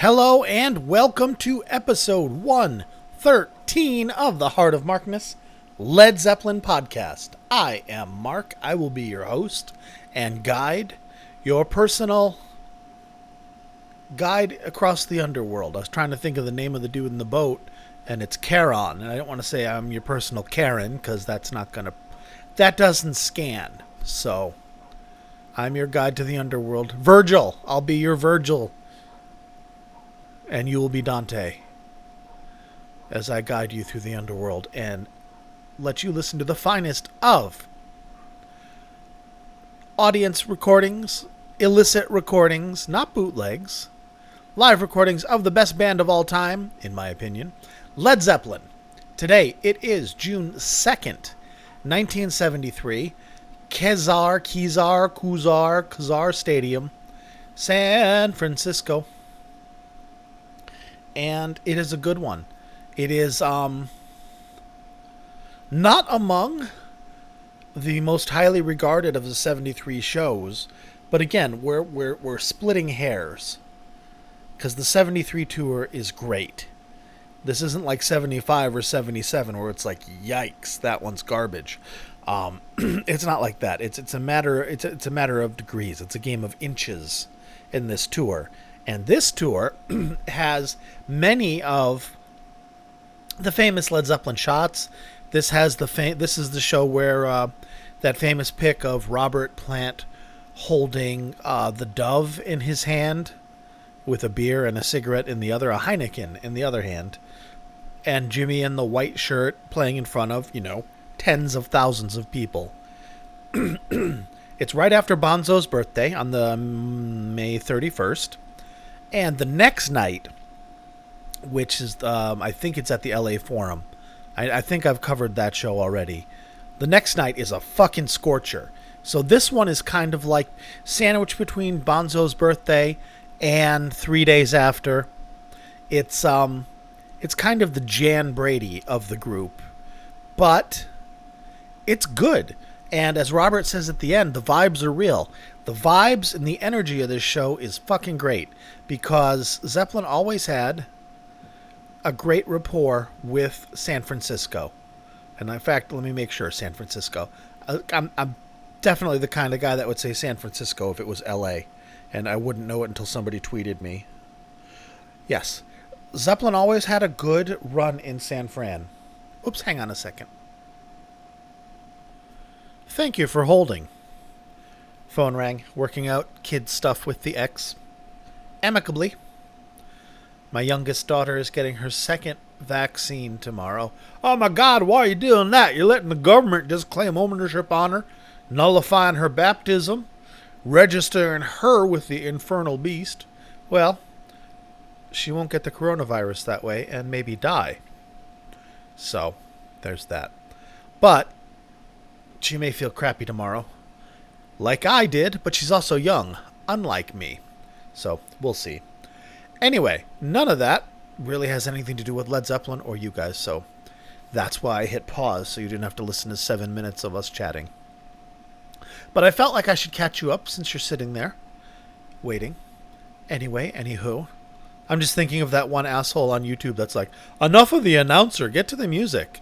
Hello and welcome to episode 113 of the Heart of Markness Led Zeppelin podcast. I am Mark. I will be your host and guide, your personal guide across the underworld. I was trying to think of the name of the dude in the boat, and it's Charon. And I don't want to say I'm your personal Karen because that doesn't scan. So I'm your guide to the underworld. Virgil. I'll be your Virgil. And you will be Dante as I guide you through the underworld and let you listen to the finest of audience recordings, illicit recordings, not bootlegs, live recordings of the best band of all time, in my opinion, Led Zeppelin. Today, it is June 2nd, 1973, Kezar Stadium, San Francisco. And it is a good one. It is not among the most highly regarded of the 73 shows, but again, we're splitting hairs because the 73 tour is great. This isn't like 75 or 77 where it's like, yikes, that one's garbage. It's not like that. It's a matter of degrees. It's a game of inches in this tour. And this tour has many of the famous Led Zeppelin shots. This is the show where that famous pic of Robert Plant holding the Dove in his hand with a beer and a cigarette in the other, a Heineken in the other hand, and Jimmy in the white shirt playing in front of, tens of thousands of people. It's right after Bonzo's birthday on the May 31st. And the next night, which is, I think it's at the LA Forum. I think I've covered that show already. The next night is a fucking scorcher. So this one is kind of like sandwiched between Bonzo's birthday and 3 days after. It's kind of the Jan Brady of the group. But it's good. And as Robert says at the end, the vibes are real. The vibes and the energy of this show is fucking great because Zeppelin always had a great rapport with San Francisco. And in fact, let me make sure, San Francisco. I'm definitely the kind of guy that would say San Francisco if it was LA. And I wouldn't know it until somebody tweeted me. Yes. Zeppelin always had a good run in San Fran. Oops, hang on a second. Thank you for holding. Phone rang, working out kid stuff with the ex. Amicably. My youngest daughter is getting her second vaccine tomorrow. Oh my God, why are you doing that? You're letting the government just claim ownership on her, nullifying her baptism, registering her with the infernal beast. Well, she won't get the coronavirus that way and maybe die. So, there's that. But she may feel crappy tomorrow. Like I did, but she's also young, unlike me. So, we'll see. Anyway, none of that really has anything to do with Led Zeppelin or you guys, so that's why I hit pause, so you didn't have to listen to 7 minutes of us chatting. But I felt like I should catch you up since you're sitting there, waiting. Anyway, anywho, I'm just thinking of that one asshole on YouTube that's like, enough of the announcer, get to the music.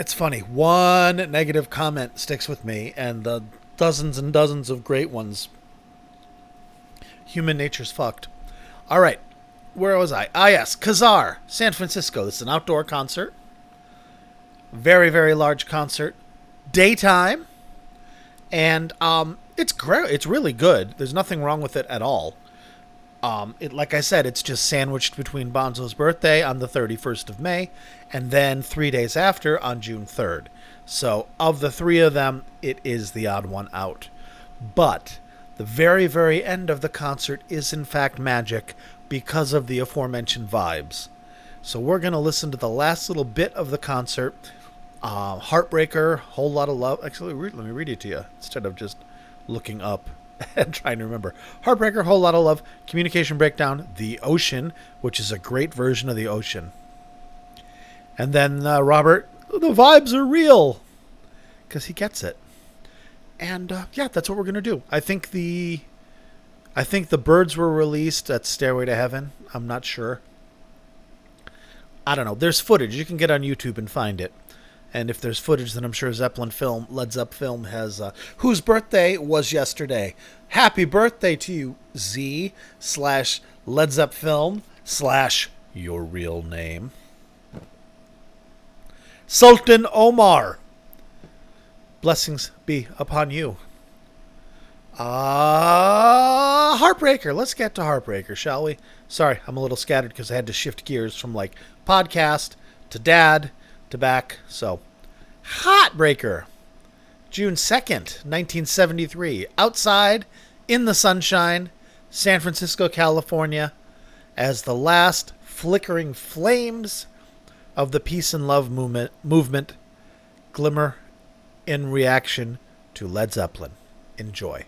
It's funny, one negative comment sticks with me, and the dozens and dozens of great ones. Human nature's fucked. All right, where was I? Ah, yes, Kezar, San Francisco. This is an outdoor concert. Very, very large concert. Daytime. And it's great. It's really good. There's nothing wrong with it at all. Like I said, it's just sandwiched between Bonzo's birthday on the 31st of May and then 3 days after on June 3rd. So of the three of them, it is the odd one out. But the very, very end of the concert is in fact magic because of the aforementioned vibes. So we're going to listen to the last little bit of the concert. Heartbreaker, Whole Lotta Love. Actually, let me read it to you instead of just looking up and trying to remember. Heartbreaker, Whole Lotta Love, Communication Breakdown, The Ocean, which is a great version of The Ocean. And then Robert, the vibes are real, because he gets it. And yeah, that's what we're going to do. I think the I think the Birds were released at Stairway to Heaven. I'm not sure. I don't know. There's footage. You can get on YouTube and find it. And if there's footage, then I'm sure Led Zepp Film has, whose birthday was yesterday. Happy birthday to you, Z / Led Zepp Film / your real name. Sultan Omar. Blessings be upon you. Heartbreaker. Let's get to Heartbreaker, shall we? Sorry, I'm a little scattered because I had to shift gears from like podcast to dad to back. So, Heartbreaker. June 2nd, 1973. Outside, in the sunshine, San Francisco, California, as the last flickering flames of the peace and love movement glimmer in reaction to Led Zeppelin. Enjoy.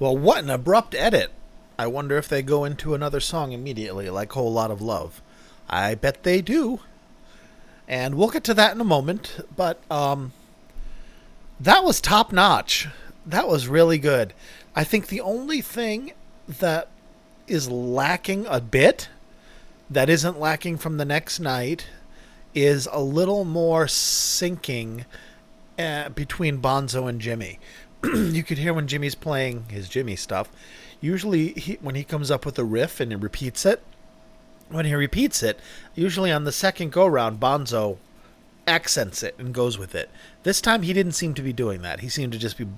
Well, what an abrupt edit. I wonder if they go into another song immediately, like Whole Lot of Love. I bet they do. And we'll get to that in a moment. But that was top notch. That was really good. I think the only thing that is lacking a bit, that isn't lacking from the next night, is a little more syncing between Bonzo and Jimmy. You could hear when Jimmy's playing his Jimmy stuff. Usually, when he comes up with a riff and he repeats it, usually on the second go-round, Bonzo accents it and goes with it. This time, he didn't seem to be doing that. He seemed to just be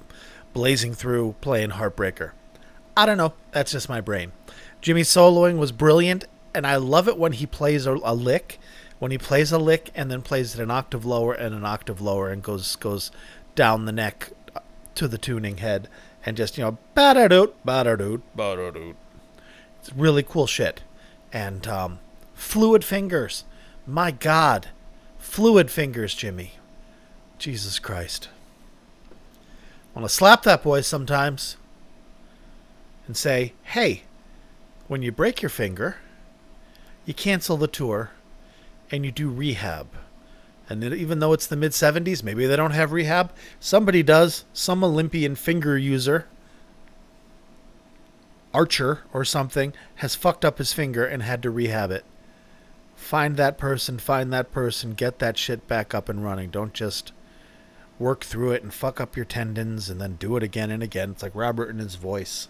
blazing through playing Heartbreaker. I don't know. That's just my brain. Jimmy's soloing was brilliant, and I love it when he plays a lick. When he plays a lick and then plays it an octave lower and an octave lower and goes down the neck to the tuning head and just, ba-da-doot, ba-da-doot, ba-da-doot. It's really cool shit. And fluid fingers. My God. Fluid fingers, Jimmy. Jesus Christ. I want to slap that boy sometimes and say, hey, when you break your finger, you cancel the tour and you do rehab. And even though it's the mid-70s, maybe they don't have rehab. Somebody does. Some Olympian finger user, archer or something, has fucked up his finger and had to rehab it. Find that person, get that shit back up and running. Don't just work through it and fuck up your tendons and then do it again and again. It's like Robert and his voice.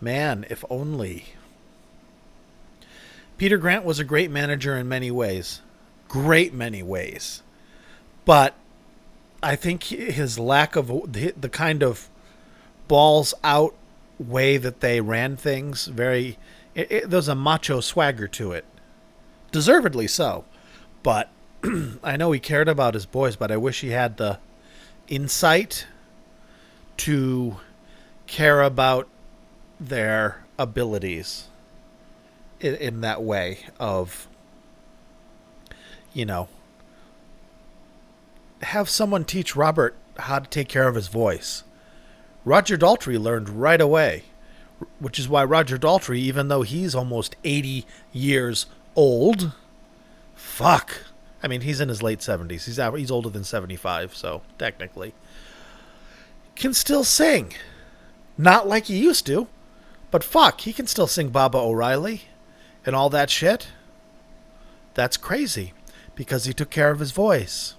Man, if only. Peter Grant was a great manager in many ways. Great many ways. But I think his lack of the kind of balls out way that they ran things, there's a macho swagger to it. Deservedly so. But I know he cared about his boys, but I wish he had the insight to care about their abilities in that way of, you know, have someone teach Robert how to take care of his voice. Roger Daltrey learned right away, which is why Roger Daltrey, even though he's almost 80 years old, fuck. I mean, he's in his late 70s. He's older than 75, so technically. Can still sing. Not like he used to, but fuck, he can still sing Baba O'Reilly and all that shit. That's crazy, because he took care of his voice,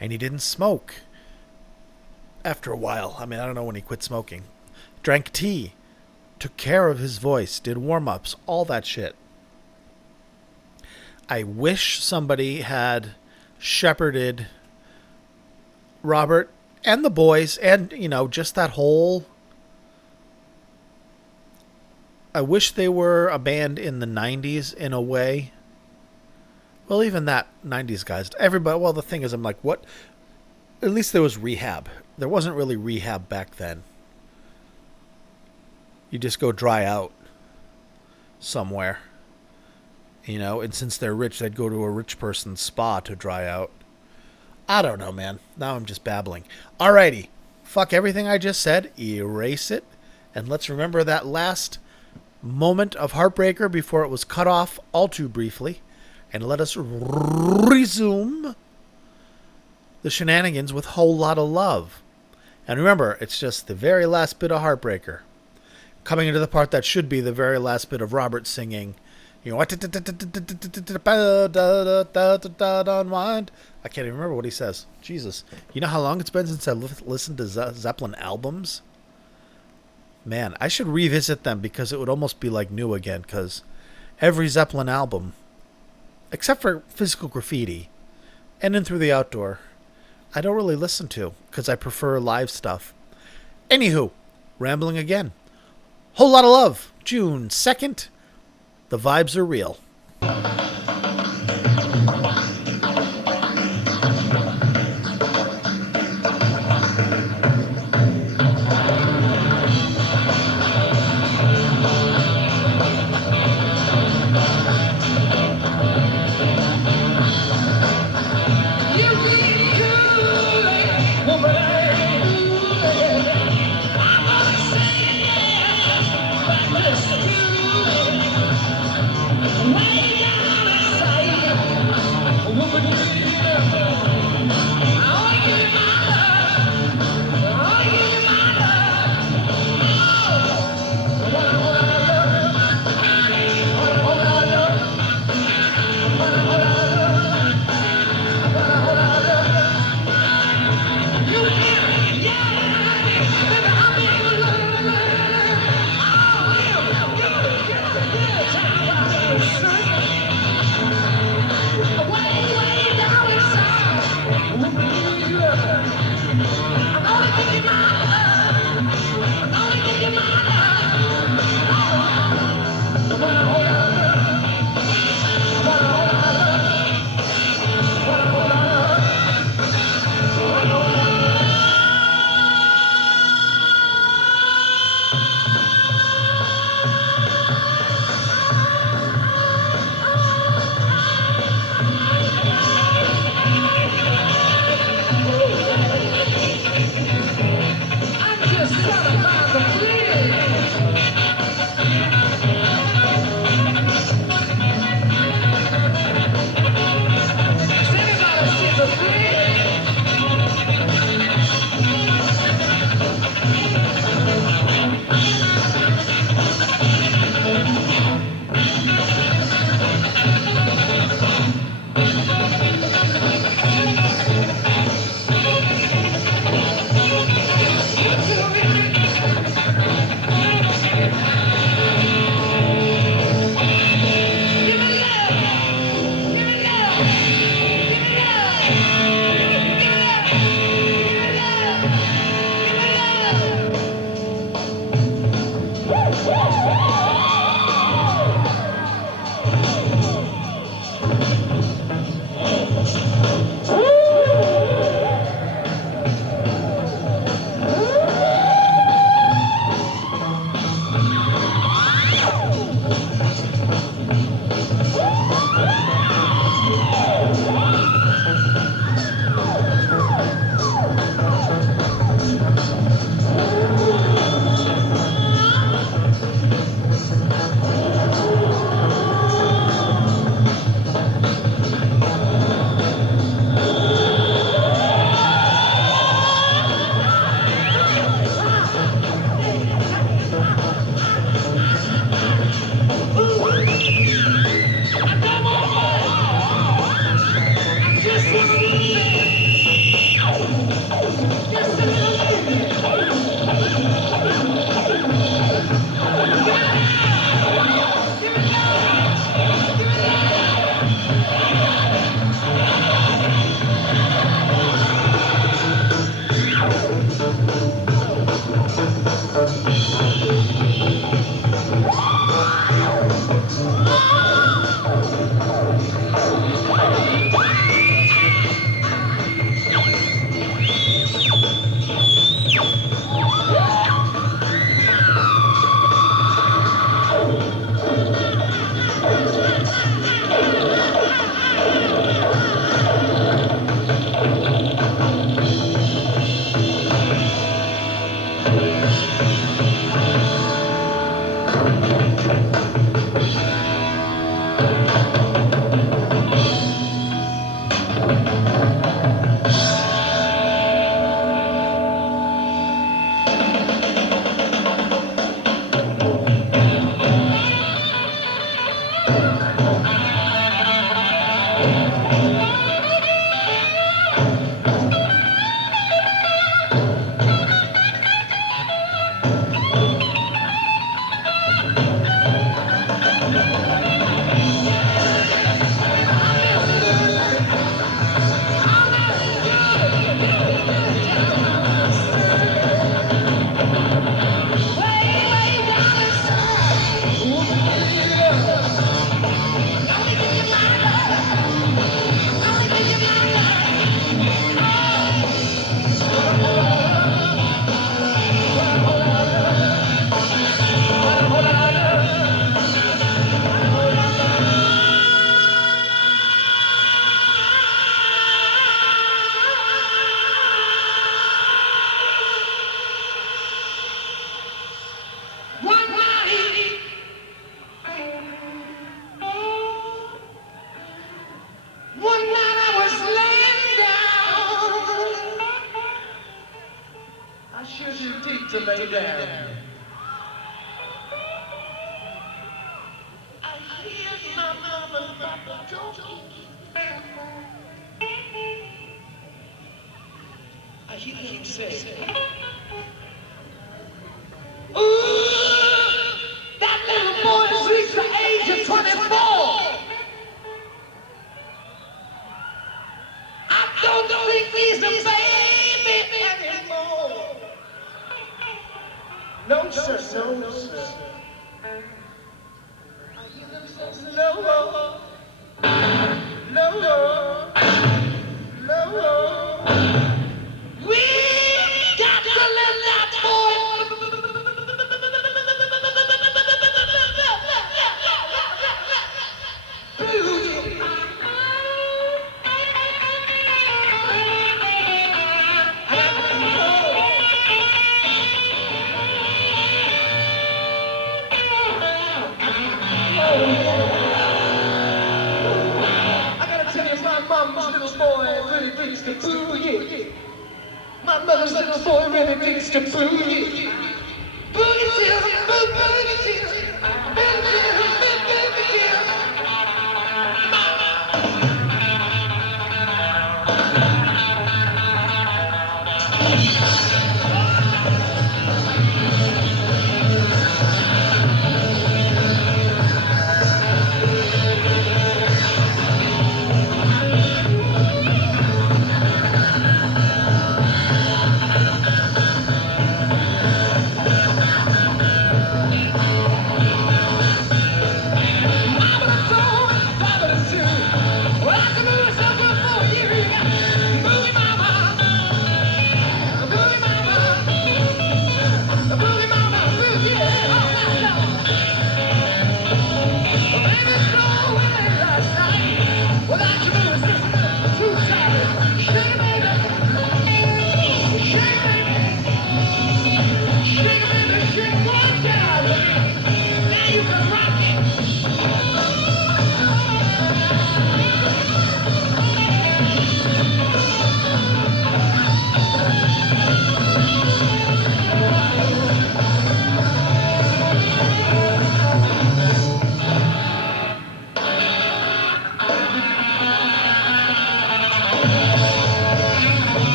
and he didn't smoke after a while. I mean, I don't know when he quit smoking. Drank tea, took care of his voice, did warm-ups, all that shit. I wish somebody had shepherded Robert and the boys and, you know, just that whole... I wish they were a band in the 90s in a way. Well, even that 90s guys, everybody, well, the thing is, I'm like, what? At least there was rehab. There wasn't really rehab back then. You just go dry out somewhere. You know, and since they're rich, they'd go to a rich person's spa to dry out. I don't know, man. Now I'm just babbling. Alrighty. Fuck everything I just said. Erase it. And let's remember that last moment of Heartbreaker before it was cut off all too briefly. And let us resume the shenanigans with Whole Lotta Love. And remember, it's just the very last bit of Heartbreaker. Coming into the part that should be the very last bit of Robert singing. You know, unwind. I can't even remember what he says. Jesus. You know how long it's been since I listened to Zeppelin albums? Man, I should revisit them because it would almost be like new again. Because every Zeppelin album, except for Physical Graffiti and In Through the Outdoor, I don't really listen to because I prefer live stuff. Anywho, rambling again. Whole Lotta Love, June 2nd. The vibes are real. Way down.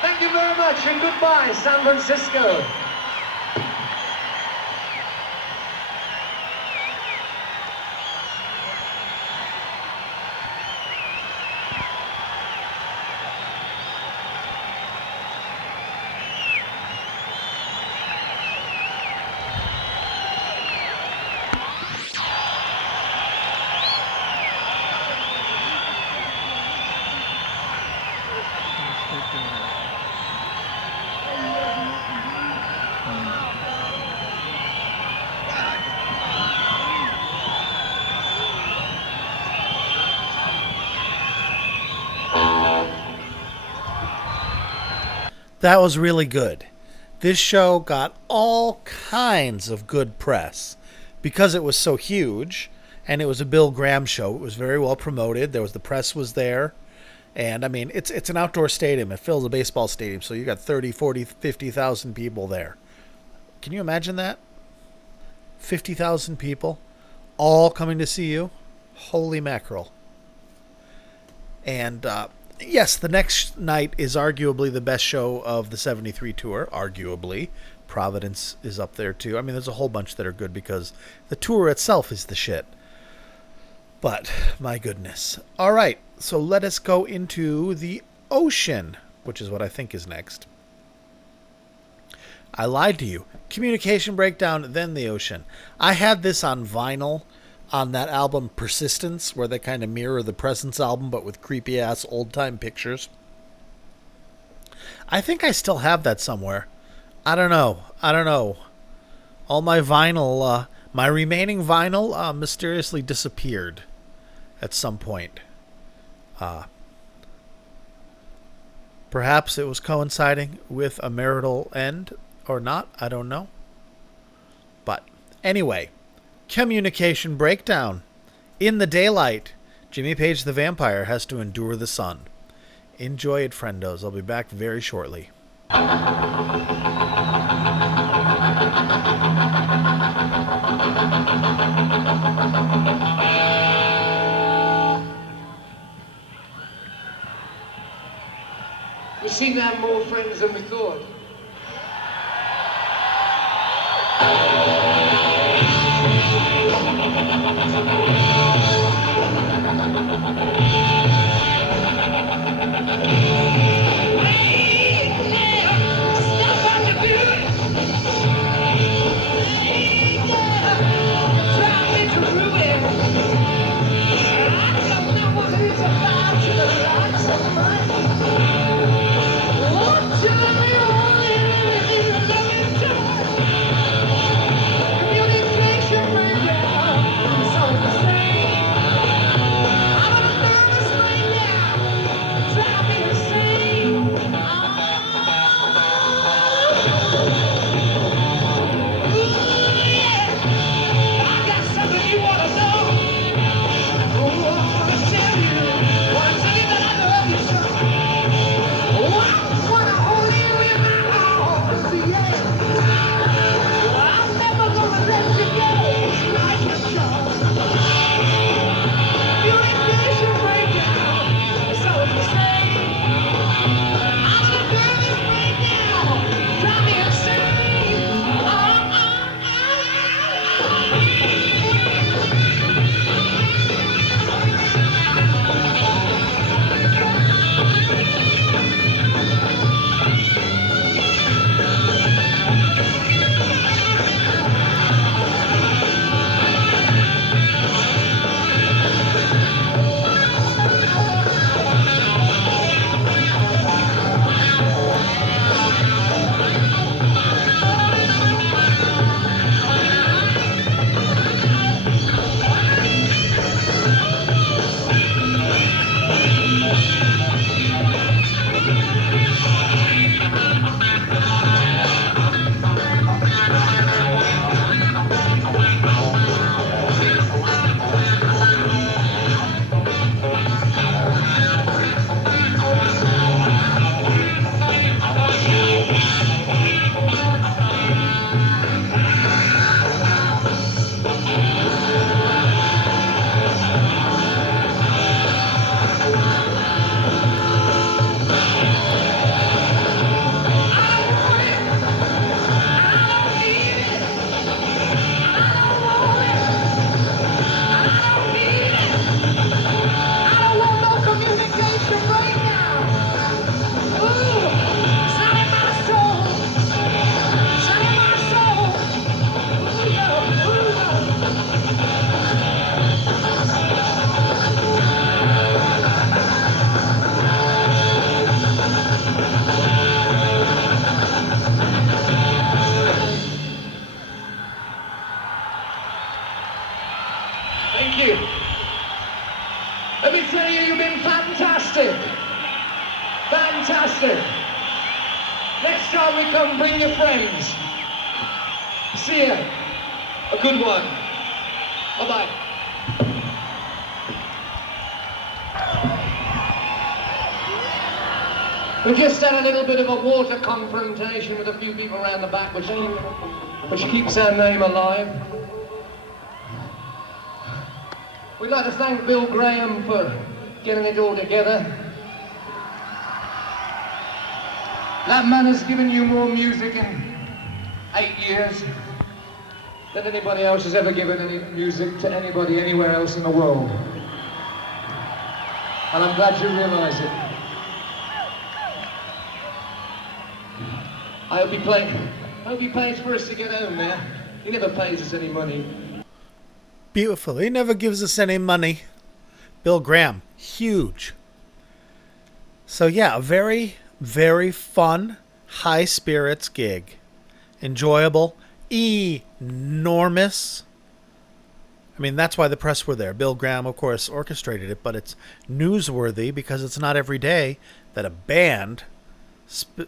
Thank you very much and goodbye, San Francisco. That was really good. This show got all kinds of good press because it was so huge and it was a Bill Graham show. It was very well promoted. The press was there. And I mean, it's an outdoor stadium. It fills a baseball stadium, so you got 30, 40, 50,000 people there. Can you imagine that? 50,000 people all coming to see you? Holy mackerel. And yes, the next night is arguably the best show of the 73 tour, arguably. Providence is up there too. I mean, there's a whole bunch that are good because the tour itself is the shit. But, my goodness. All right, so let us go into the ocean, which is what I think is next. I lied to you. Communication Breakdown, then the ocean. I had this on vinyl on that album Persistence, where they kind of mirror the Presence album, but with creepy-ass old-time pictures. I think I still have that somewhere. I don't know. All my vinyl, my remaining vinyl mysteriously disappeared at some point. Perhaps it was coinciding with a marital end or not. I don't know. But anyway, Communication Breakdown. In the daylight, Jimmy Page the Vampire has to endure the sun. Enjoy it, friendos. I'll be back very shortly. We seem to have more friends than we thought. Tell you, once again that I love you so. you've been fantastic. Fantastic. Next time we come, bring your friends. See ya. A good one. Bye-bye. We just had a little bit of a water confrontation with a few people around the back, which keeps our name alive. We'd like to thank Bill Graham for getting it all together. That man has given you more music in 8 years than anybody else has ever given any music to anybody anywhere else in the world. And I'm glad you realise it. I hope he pays for us to get home now. He never pays us any money. Beautiful. He never gives us any money. Bill Graham, huge. So yeah, a very, very fun, high spirits gig. Enjoyable, enormous. I mean, that's why the press were there. Bill Graham, of course, orchestrated it, but it's newsworthy because it's not every day that a band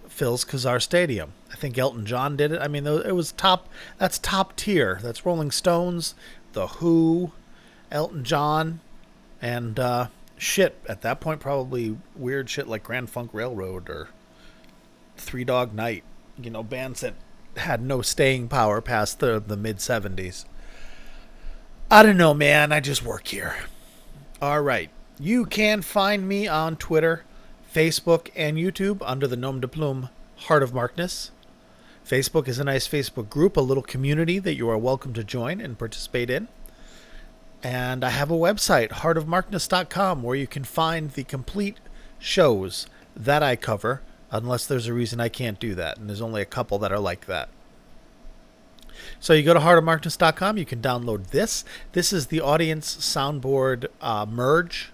fills Kezar Stadium. I think Elton John did it. I mean, it was top. That's top tier. That's Rolling Stones, The Who, Elton John, and shit. At that point, probably weird shit like Grand Funk Railroad or Three Dog Night. You know, bands that had no staying power past the mid-70s. I don't know, man. I just work here. All right. You can find me on Twitter, Facebook, and YouTube under the nom de plume Heart of Markness. Facebook is a nice Facebook group, a little community that you are welcome to join and participate in. And I have a website, heartofmarkness.com, where you can find the complete shows that I cover, unless there's a reason I can't do that. And there's only a couple that are like that. So you go to heartofmarkness.com, you can download this. This is the audience soundboard merge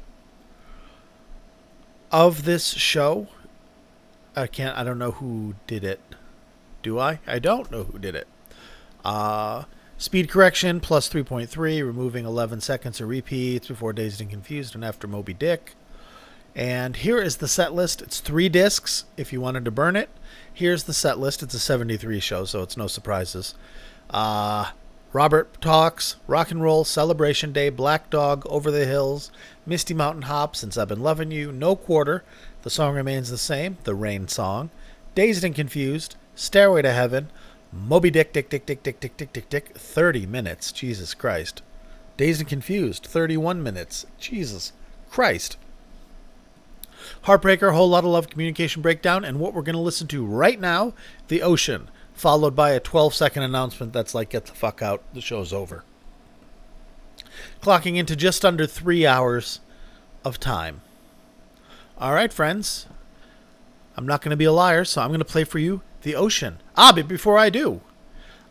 of this show. I don't know who did it. Do I? I don't know who did it. Speed correction plus 3.3, removing 11 seconds of repeats before Dazed and Confused and after Moby Dick. And here is the set list. It's 3 discs if you wanted to burn it. Here's the set list. It's a 73 show, so it's no surprises. Robert Talks, Rock and Roll, Celebration Day, Black Dog, Over the Hills, Misty Mountain Hop, Since I've Been Loving You, No Quarter, The Song Remains the Same, The Rain Song, Dazed and Confused, Stairway to Heaven, Moby Dick, 30 minutes, Jesus Christ. Dazed and Confused, 31 minutes, Jesus Christ. Heartbreaker, Whole Lotta Love, Communication Breakdown, and what we're going to listen to right now, The Ocean, followed by a 12-second announcement that's like, get the fuck out, the show's over. Clocking into just under 3 hours of time. All right, friends. I'm not going to be a liar, so I'm going to play for you The Ocean. But before I do,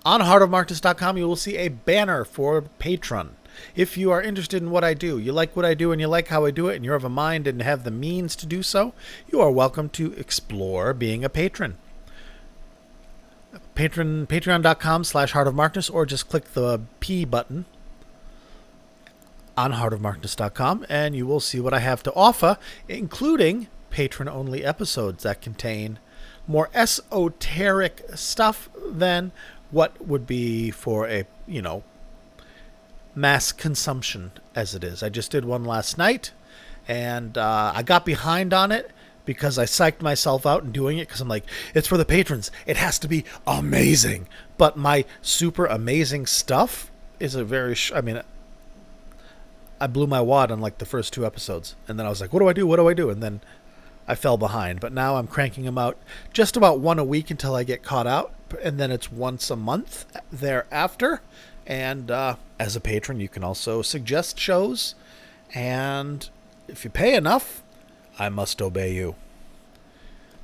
on heartofmarkness.com, you will see a banner for Patreon. If you are interested in what I do, you like what I do and you like how I do it, and you're of a mind and have the means to do so, you are welcome to explore being a patron. Patreon.com/heartofmarkness, or just click the P button on heartofmarkness.com and you will see what I have to offer, including patron-only episodes that contain more esoteric stuff than what would be for a, mass consumption as it is. I just did one last night, and I got behind on it because I psyched myself out in doing it because I'm like, it's for the patrons. It has to be amazing. But my super amazing stuff is a very... I blew my wad on like the first 2 episodes, and then I was like, what do I do? And then I fell behind. But now I'm cranking them out just about one a week until I get caught out, and then it's once a month thereafter. And as a patron, you can also suggest shows, and if you pay enough, I must obey you.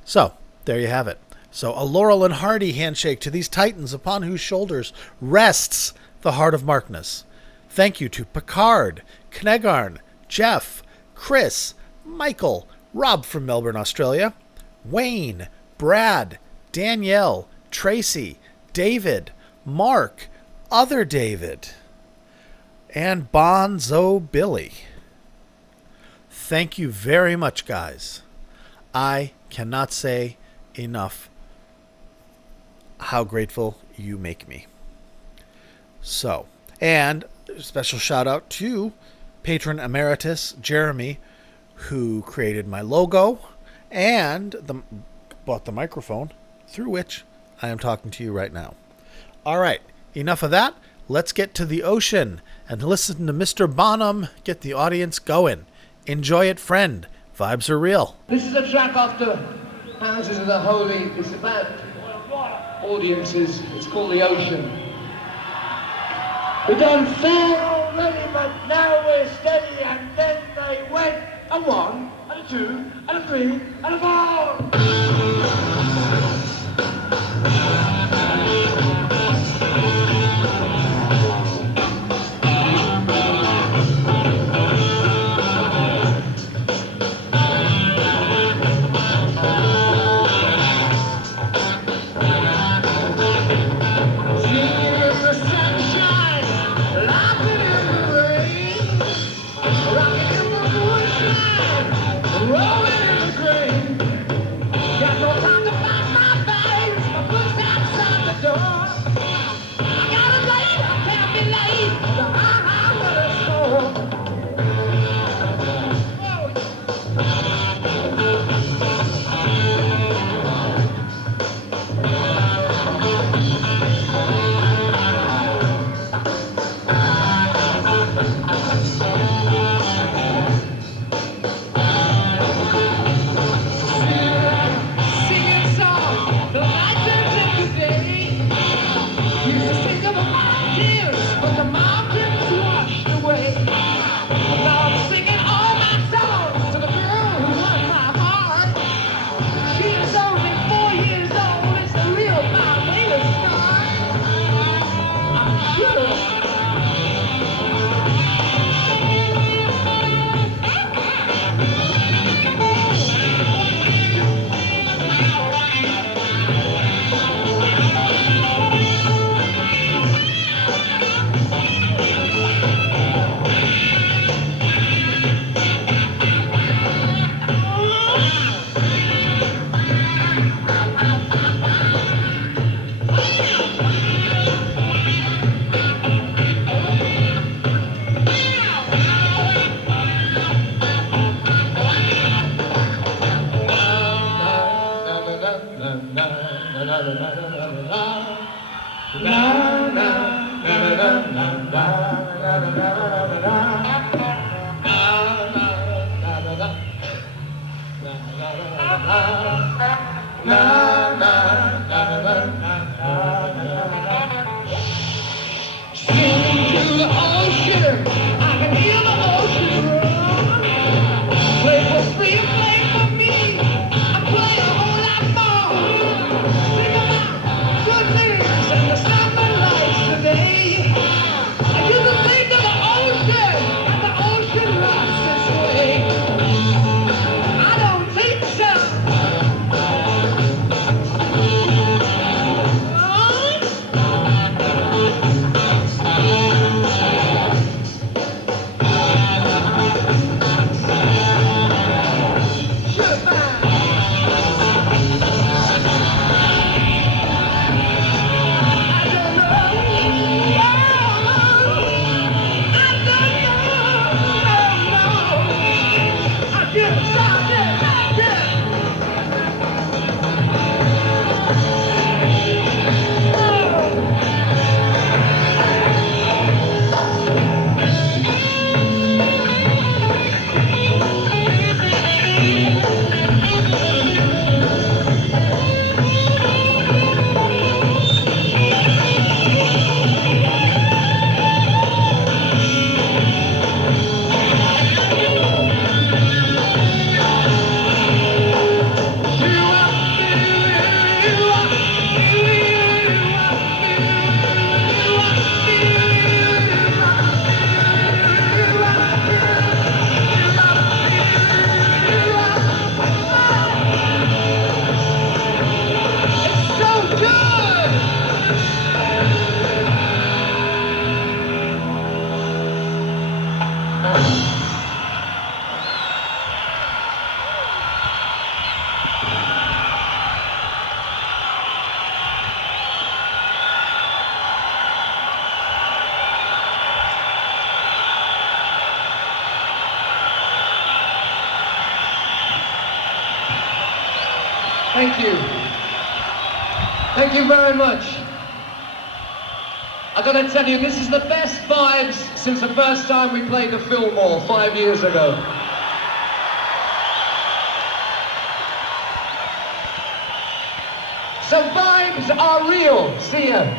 So, there you have it. So, a Laurel and Hardy handshake to these titans upon whose shoulders rests the Heart of Markness. Thank you to Picard, Knegarn, Jeff, Chris, Michael, Rob from Melbourne, Australia, Wayne, Brad, Danielle, Tracy, David, Mark, Other David, and Bonzo Billy. thank you very much, guys. I cannot say enough how grateful you make me. So, and special shout out to patron emeritus Jeremy, who created my logo and bought the microphone through which I am talking to you right now. All right, enough of that. Let's get to the ocean and listen to Mr. Bonham get the audience going. Enjoy it, friend. Vibes are real. This is a track after Houses of the Holy. It's about audiences. It's called The Ocean. We done fair already, but now we're steady, and then they went a 1, and a 2, and a 3, and a 4. Thank you. Thank you very much. I gotta tell you, this is the best vibes since the first time we played the Fillmore 5 years ago. So vibes are real. See ya.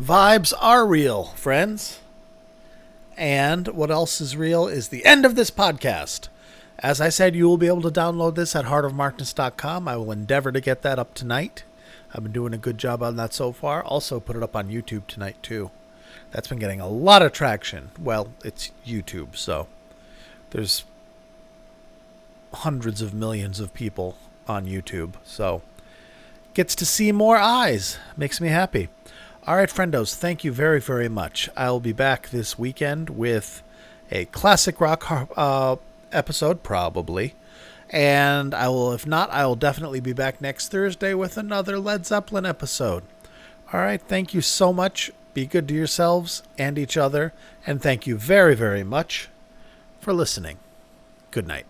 Vibes are real, friends. And what else is real is the end of this podcast. As I said, you will be able to download this at heartofmarkness.com. I will endeavor to get that up tonight. I've been doing a good job on that so far. Also put it up on YouTube tonight, too. That's been getting a lot of traction. Well, it's YouTube, so there's hundreds of millions of people on YouTube. So gets to see more eyes. Makes me happy. All right, friendos, thank you very, very much. I'll be back this weekend with a classic rock episode, probably. And if not, I will definitely be back next Thursday with another Led Zeppelin episode. All right, thank you so much. Be good to yourselves and each other. And thank you very, very much for listening. Good night.